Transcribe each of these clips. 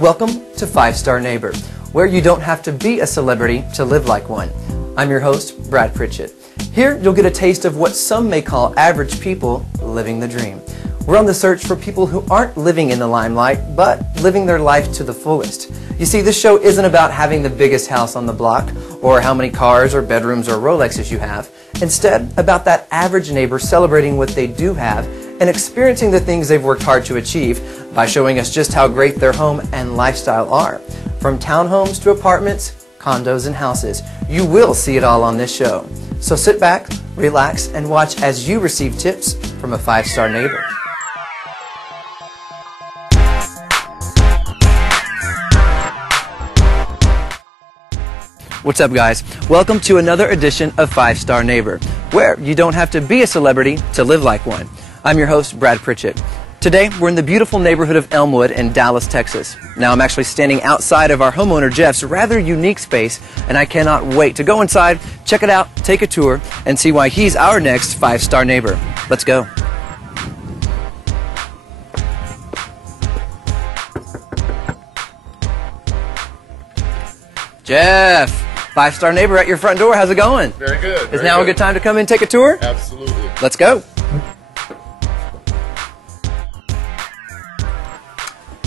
Welcome to 5-Star Neighbor, where you don't have to be a celebrity to live like one. I'm your host, Brad Pritchett. Here, you'll get a taste of what some may call average people living the dream. We're on the search for people who aren't living in the limelight, but living their life to the fullest. You see, this show isn't about having the biggest house on the block, or how many cars or bedrooms or Rolexes you have. Instead, about that average neighbor celebrating what they do have and experiencing the things they've worked hard to achieve by showing us just how great their home and lifestyle are. From townhomes to apartments, condos and houses, you will see it all on this show. So sit back, relax, and watch as you receive tips from a 5-star neighbor. What's up, guys? Welcome to another edition of 5-Star Neighbor, where you don't have to be a celebrity to live like one. I'm your host, Brad Pritchett. Today, we're in the beautiful neighborhood of Elmwood in Dallas, Texas. Now, I'm actually standing outside of our homeowner Jeff's rather unique space, and I cannot wait to go inside, check it out, take a tour, and see why he's our next 5-star neighbor. Let's go. Jeff, 5-star neighbor at your front door. How's it going? Very good. Is now a good time to come in and take a tour? Absolutely. Let's go.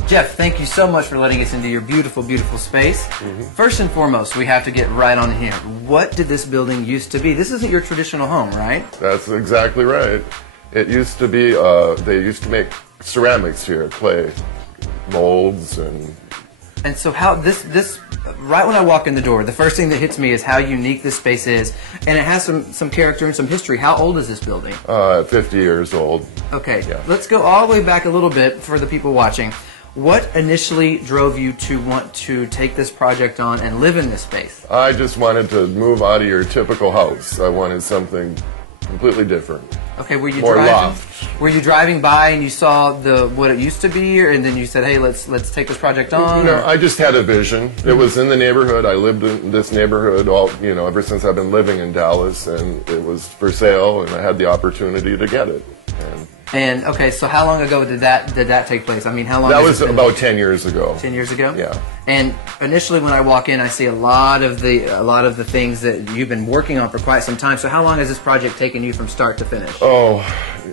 Jeff, thank you so much for letting us into your beautiful, beautiful space. First and foremost, we have to get right on here. What did this building used to be? This isn't your traditional home, right? That's exactly right. It used to be, they used to make ceramics here, clay molds And so how, right when I walk in the door, the first thing that hits me is how unique this space is, and it has some character and some history. How old is this building? 50 years old. Okay, yeah. Let's go all the way back a little bit for the people watching. What initially drove you to want to take this project on and live in this space? I just wanted to move out of your typical house. I wanted something completely different. Okay, were you more driving? loft. Were you driving by and you saw what it used to be, and then you said, "Hey, let's take this project on"? No, I just had a vision. It was in the neighborhood. I lived in this neighborhood ever since I've been living in Dallas, and it was for sale, and I had the opportunity to get it. And okay, so how long ago did that take place? I mean, how long? That was about 10 years ago. 10 years ago? Yeah. And initially, when I walk in, I see a lot of the things that you've been working on for quite some time. So how long has this project taken you from start to finish? Oh,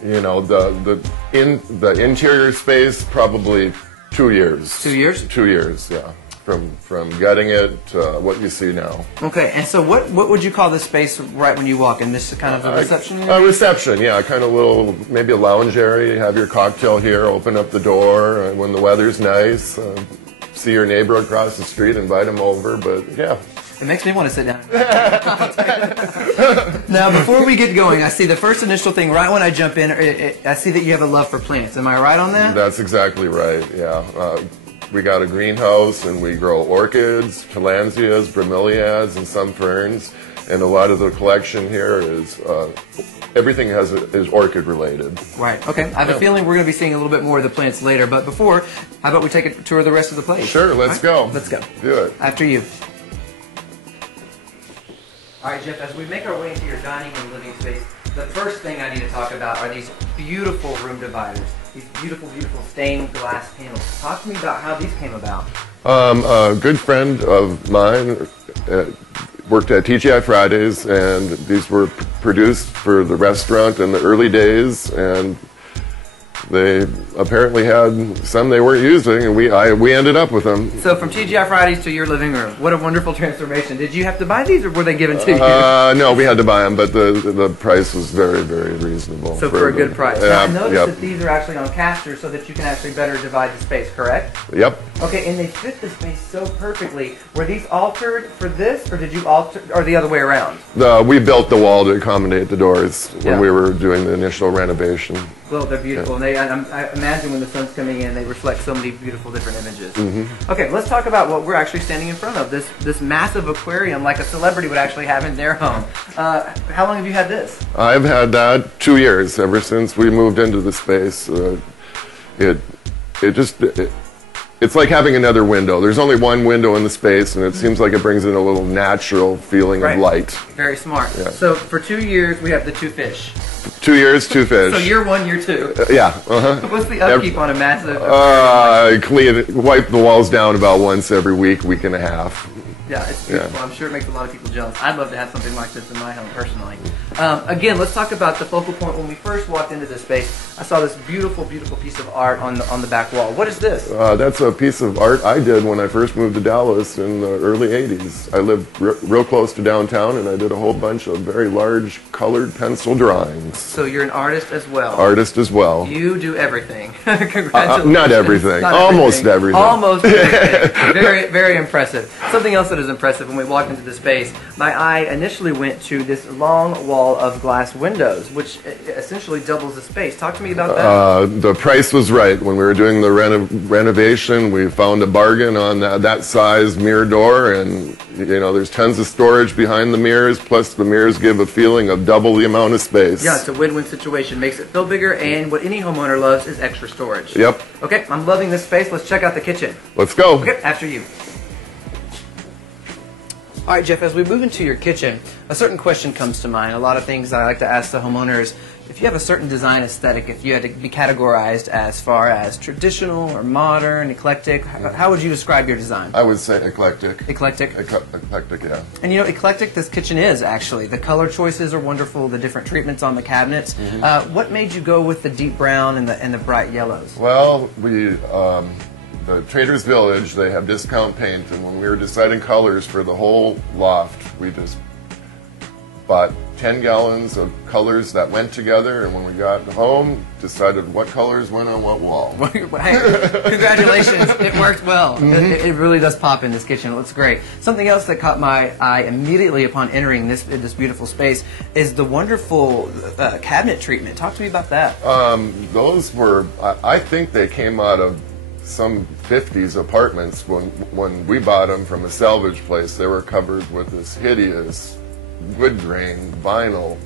the interior space, probably 2 years. 2 years? 2 years, yeah. From gutting it to what you see now. Okay, and so what would you call this space right when you walk in? This kind of a reception area? A reception, yeah, kind of little, maybe a lounge area. You have your cocktail here, open up the door when the weather's nice, see your neighbor across the street, invite him over, but yeah. It makes me want to sit down. Now, before we get going, I see the first initial thing right when I jump in, I see that you have a love for plants. Am I right on that? That's exactly right, yeah. We got a greenhouse, and we grow orchids, tillandsias, bromeliads, and some ferns. And a lot of the collection here is everything is orchid related. Right. Okay. I have a feeling we're going to be seeing a little bit more of the plants later. But before, how about we take a tour of the rest of the place? Sure. Let's go. Let's go. Do it. After you. All right, Jeff. As we make our way into your dining and living space, the first thing I need to talk about are these beautiful room dividers. These beautiful, beautiful stained glass panels. Talk to me about how these came about. A good friend of mine worked at TGI Fridays, and these were produced for the restaurant in the early days, and they apparently had some they weren't using, and we ended up with them. So from TGI Fridays to your living room, what a wonderful transformation. Did you have to buy these, or were they given to you? No, we had to buy them, but the price was very, very reasonable. So for a good price. Now, I noticed that these are actually on casters so that you can actually better divide the space, correct? Yep. Okay, and they fit the space so perfectly. Were these altered for this, or did you alter, or the other way around? We built the wall to accommodate the doors when we were doing the initial renovation. Well, they're beautiful, and I imagine when the sun's coming in, they reflect so many beautiful different images. Okay, let's talk about what we're actually standing in front of. This massive aquarium, like a celebrity would actually have in their home. How long have you had this? I've had that 2 years, ever since we moved into the space. It it's like having another window. There's only one window in the space, and it seems like it brings in a little natural feeling of light. Very smart. Yeah. So for 2 years, we have the 2 fish. 2 years, 2 fish. So year 1, year 2. Yeah. What's the upkeep on a massive? Wipe the walls down about once every week and a half. Yeah, it's beautiful. I'm sure it makes a lot of people jealous. I'd love to have something like this in my home personally. Again, let's talk about the focal point. When we first walked into this space, I saw this beautiful, beautiful piece of art on the back wall. What is this? That's a piece of art I did when I first moved to Dallas in the early 80s. I lived real close to downtown, and I did a whole bunch of very large colored pencil drawings. So you're an artist as well. Artist as well. You do everything. Congratulations. Not everything. Almost everything. Almost everything. Very, very impressive. Something else that is impressive, when we walked into the space, my eye initially went to this long wall of glass windows, which essentially doubles the space. Talk to me about that. The price was right. When we were doing the renovation, we found a bargain on that size mirror door, and there's tons of storage behind the mirrors, plus the mirrors give a feeling of double the amount of space. Yeah, it's a win-win situation. Makes it feel bigger, and what any homeowner loves is extra storage. Yep. Okay, I'm loving this space. Let's check out the kitchen. Let's go. Okay, after you. All right, Jeff, as we move into your kitchen, a certain question comes to mind. A lot of things I like to ask the homeowners, if you have a certain design aesthetic, if you had to be categorized as far as traditional or modern, eclectic, how would you describe your design? I would say eclectic. Eclectic? Eclectic, yeah. And eclectic this kitchen is, actually. The color choices are wonderful, the different treatments on the cabinets. What made you go with the deep brown and the bright yellows? Well, the Traders Village, they have discount paint, and when we were deciding colors for the whole loft, we just bought 10 gallons of colors that went together, and when we got home, decided what colors went on what wall. Congratulations, it worked well. It really does pop in this kitchen. It looks great. Something else that caught my eye immediately upon entering this beautiful space is the wonderful cabinet treatment. Talk to me about that. Those were, I think they came out of some 50s apartments. When we bought them from a salvage place, they were covered with this hideous wood grain vinyl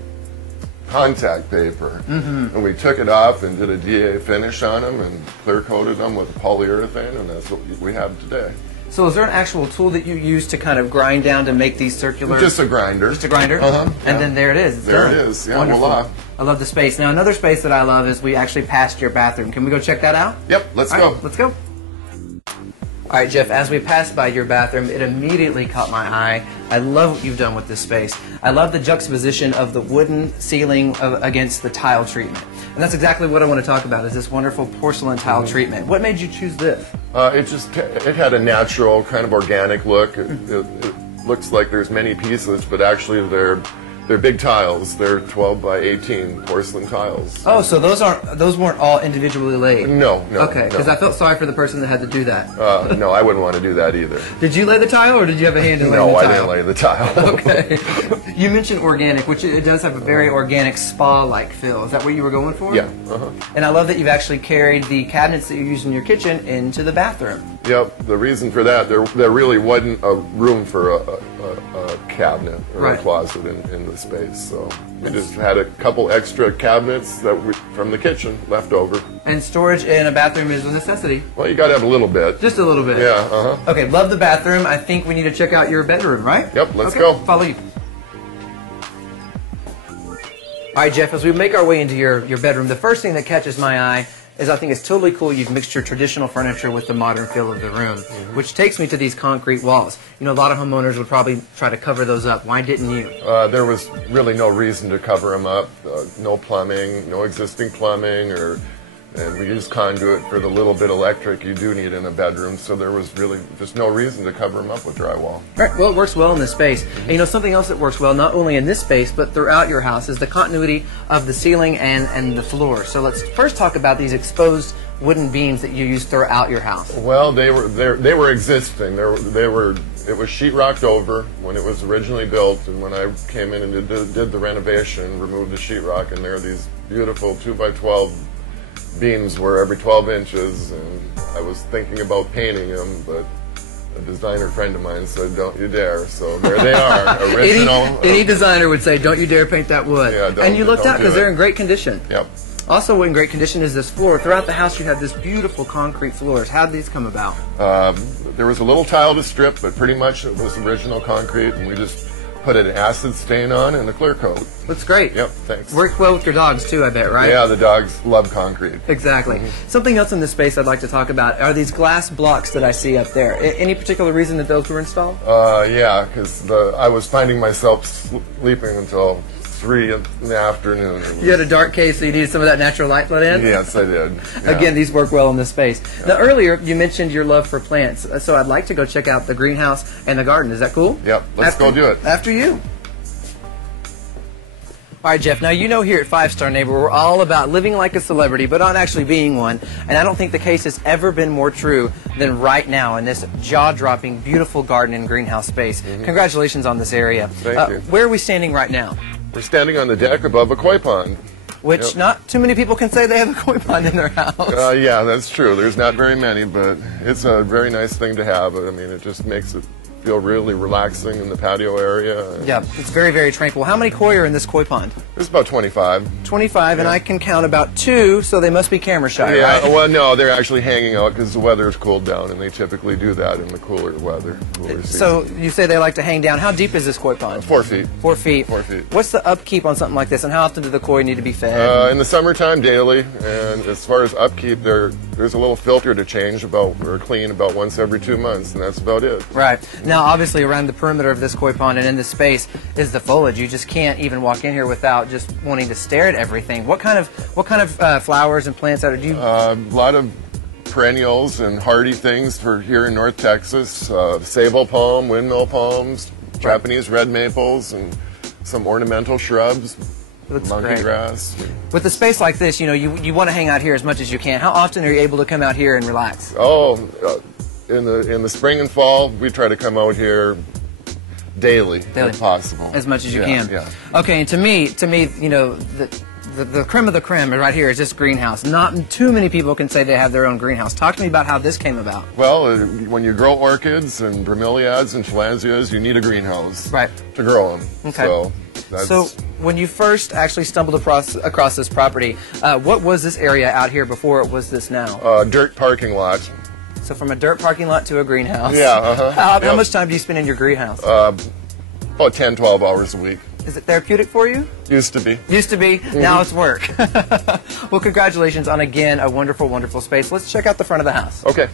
contact paper, and we took it off and did a DA finish on them and clear coated them with polyurethane, and that's what we have today. So is there an actual tool that you use to kind of grind down to make these circular? Just a grinder. Just a grinder? And then there it is. It's there done. it is. Yeah, wonderful. Voila. I love the space. Now another space that I love is we actually passed your bathroom. Can we go check that out? Yep, let's go. Right, let's go. All right, Jeff, as we passed by your bathroom, it immediately caught my eye. I love what you've done with this space. I love the juxtaposition of the wooden ceiling against the tile treatment. And that's exactly what I want to talk about, is this wonderful porcelain tile treatment. What made you choose this? It had a natural, kind of organic look. It looks like there's many pieces, but actually they're big tiles. They're 12 by 18 porcelain tiles. Oh, so those weren't all individually laid? No. Okay, because I felt sorry for the person that had to do that. No, I wouldn't want to do that either. Did you lay the tile, or did you have a hand in laying the tile? No, I didn't lay the tile. Okay. You mentioned organic, which it does have a very organic spa-like feel. Is that what you were going for? Yeah. And I love that you've actually carried the cabinets that you use in your kitchen into the bathroom. Yep. The reason for that, there really wasn't a room for a cabinet or a closet in the space, so we just had a couple extra cabinets from the kitchen left over. And storage in a bathroom is a necessity. Well, you got to have a little bit. Just a little bit. Yeah. Okay, love the bathroom. I think we need to check out your bedroom, right? Yep. Let's go. Follow you. All right, Jeff. As we make our way into your bedroom, the first thing that catches my eye is I think it's totally cool you've mixed your traditional furniture with the modern feel of the room, which takes me to these concrete walls. A lot of homeowners would probably try to cover those up. Why didn't you? There was really no reason to cover them up. No plumbing, no existing plumbing, and we used conduit for the little bit electric you do need in a bedroom, so there was really just no reason to cover them up with drywall. All right, well, it works well in this space. And something else that works well, not only in this space, but throughout your house, is the continuity of the ceiling and the floor. So let's first talk about these exposed wooden beams that you use throughout your house. Well, they were existing. It was sheetrocked over when it was originally built, and when I came in and did the renovation, removed the sheetrock, and there are these beautiful 2x12 beams were every 12 inches, and I was thinking about painting them, but a designer friend of mine said, "Don't you dare." So there they are, original. Any designer would say, "Don't you dare paint that wood." Yeah, and you looked out because they're in great condition. Yep. Also in great condition is this floor. Throughout the house you have this beautiful concrete floors. How did these come about? There was a little tile to strip, but pretty much it was original concrete, and we just put an acid stain on and a clear coat. That's great. Yep, thanks. Worked well with your dogs too, I bet, right? Yeah, the dogs love concrete. Exactly. Something else in this space I'd like to talk about are these glass blocks that I see up there. Any particular reason that those were installed? Yeah, because I was finding myself sleeping until 3 in the afternoon. You had a dark cave, so you needed some of that natural light let in? Yes, I did. Yeah. Again, these work well in this space. Yeah. Now, earlier, you mentioned your love for plants, so I'd like to go check out the greenhouse and the garden. Is that cool? Yep, let's go do it. After you. All right, Jeff, now you know here at 5-Star Neighbor, we're all about living like a celebrity, but not actually being one. And I don't think the case has ever been more true than right now in this jaw-dropping, beautiful garden and greenhouse space. Congratulations on this area. Thank you. Where are we standing right now? We're standing on the deck above a koi pond. Which not too many people can say they have a koi pond in their house. Yeah, that's true. There's not very many, but it's a very nice thing to have. I mean, it just makes it feel really relaxing in the patio area. Yeah, it's very, very tranquil. How many koi are in this koi pond? There's about 25. 25, and I can count about 2, so they must be camera shy, right? Well, no, they're actually hanging out because the weather's cooled down, and they typically do that in the cooler weather. So you say they like to hang down. How deep is this koi pond? 4 feet. 4 feet. 4 feet. What's the upkeep on something like this, and how often do the koi need to be fed? In the summertime, daily, and as far as upkeep, there's a little filter to change or clean about once every 2 months, and that's about it. Right. Now, obviously, around the perimeter of this koi pond and in this space is the foliage. You just can't even walk in here without just wanting to stare at everything. What kind of flowers and plants do you? A lot of perennials and hardy things for here in North Texas. Sable palm, windmill palms, Japanese red maples, and some ornamental shrubs. Monkey grass. With a space like this, you know, you want to hang out here as much as you can. How often are you able to come out here and relax? In the spring and fall, we try to come out here daily. If possible. As much as you can. Yeah. Okay, and to me, you know, the creme of the creme right here is this greenhouse. Not too many people can say they have their own greenhouse. Talk to me about how this came about. Well, when you grow orchids and bromeliads and phyllangias, you need a greenhouse to grow them. Okay. So when you first actually stumbled across this property, what was this area out here before it was this now? Dirt parking lot. So from a dirt parking lot to a greenhouse. Yeah, How much time do you spend in your greenhouse? About 10, 12 hours a week. Is it therapeutic for you? Used to be. Used to be. Now it's work. Well, congratulations on, again, a wonderful, wonderful space. Let's check out the front of the house. Okay.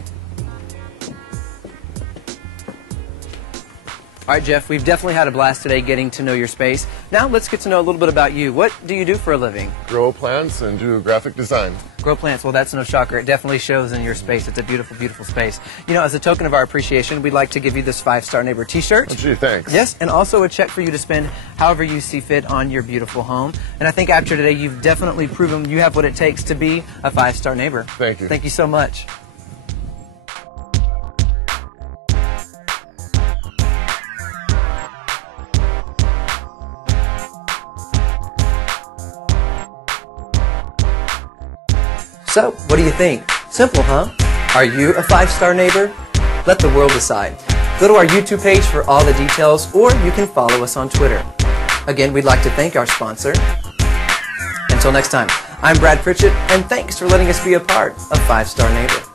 All right, Jeff, we've definitely had a blast today getting to know your space. Now let's get to know a little bit about you. What do you do for a living? Grow plants and do graphic design. Grow plants. Well, that's no shocker. It definitely shows in your space. It's a beautiful, beautiful space. You know, as a token of our appreciation, we'd like to give you this 5-Star Neighbor t-shirt. Oh, gee, thanks. Yes, and also a check for you to spend however you see fit on your beautiful home. And I think after today, you've definitely proven you have what it takes to be a 5-Star Neighbor. Thank you. Thank you so much. So, what do you think? Simple, huh? Are you a 5-Star Neighbor? Let the world decide. Go to our YouTube page for all the details, or you can follow us on Twitter. Again, we'd like to thank our sponsor. Until next time, I'm Brad Pritchett, and thanks for letting us be a part of 5-Star Neighbor.